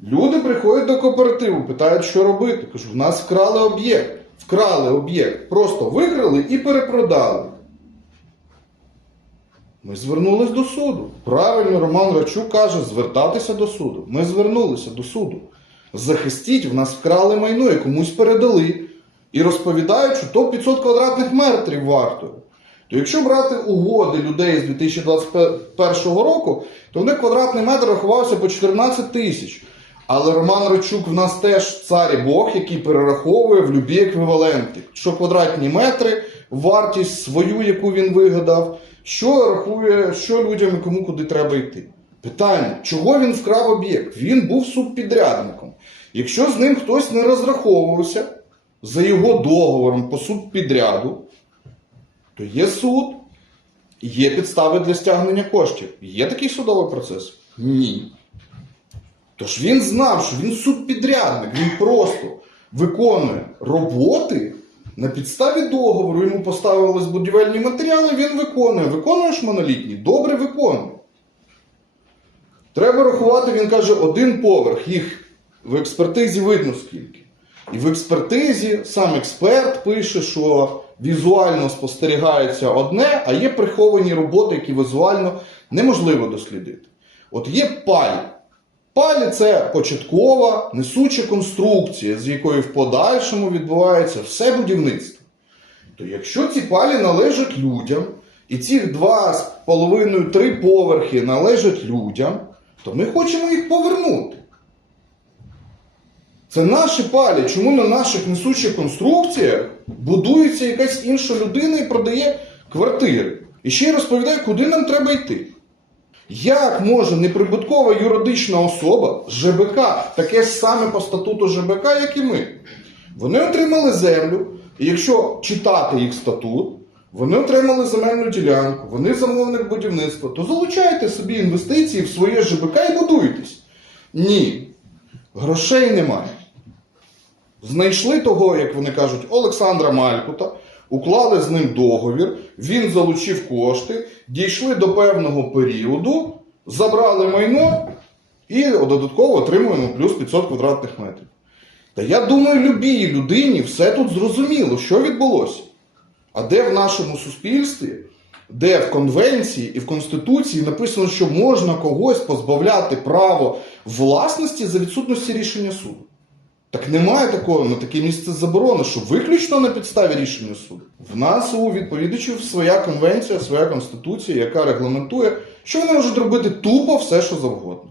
Люди приходять до кооперативу, питають, що робити. Кажу, в нас вкрали об'єкт. Вкрали об'єкт. Просто викрали і перепродали. Ми звернулись до суду. Правильно, Роман Рачук каже, звертатися до суду. Ми звернулися до суду. Захистіть, в нас вкрали майно і комусь передали. І розповідають, що то 500 квадратних метрів вартує. То якщо брати угоди людей з 2021 року, то в них квадратний метр рахувався по 14 тисяч. Але Роман Рачук в нас теж цар і Бог, який перераховує в любі еквіваленти. Що квадратні метри, вартість свою, яку він вигадав, що рахує, що людям і кому куди треба йти. Питання, чого він вкрав об'єкт? Він був субпідрядником. Якщо з ним хтось не розраховувався за його договором по субпідряду, то є суд, є підстави для стягнення коштів. Є такий судовий процес? Ні. Тож він знав, що він субпідрядник, він просто виконує роботи на підставі договору. Йому поставились будівельні матеріали, він виконує. Виконуєш монолітні? Добре виконує. Треба рахувати, він каже, один поверх. Їх в експертизі видно скільки. І в експертизі сам експерт пише, що візуально спостерігається одне, а є приховані роботи, які візуально неможливо дослідити. От є палі. Палі це початкова несуча конструкція, з якої в подальшому відбувається все будівництво. То якщо ці палі належать людям, і ці два з половиною три поверхи належать людям, то ми хочемо їх повернути. Це наші палі. Чому на наших несучих конструкціях будується якась інша людина і продає квартири? І ще й розповідає, куди нам треба йти. Як може неприбуткова юридична особа ЖБК, таке ж саме по статуту ЖБК, як і ми? Вони отримали землю, і якщо читати їх статут, вони отримали земельну ділянку, вони замовник будівництва, то залучайте собі інвестиції в своє ЖБК і будуйтесь. Ні, грошей немає. Знайшли того, як вони кажуть, Олександра Малькута, уклали з ним договір, він залучив кошти, дійшли до певного періоду, забрали майно і додатково отримуємо плюс 500 квадратних метрів. Та я думаю, любій людині все тут зрозуміло, що відбулося. А де в нашому суспільстві, де в Конвенції і в Конституції написано, що можна когось позбавляти право власності за відсутності рішення суду? Так немає такого на таке місце заборони, що виключно на підставі рішення суду. В нас у відповідачів своя конвенція, своя конституція, яка регламентує, що вони можуть робити тупо все, що завгодно.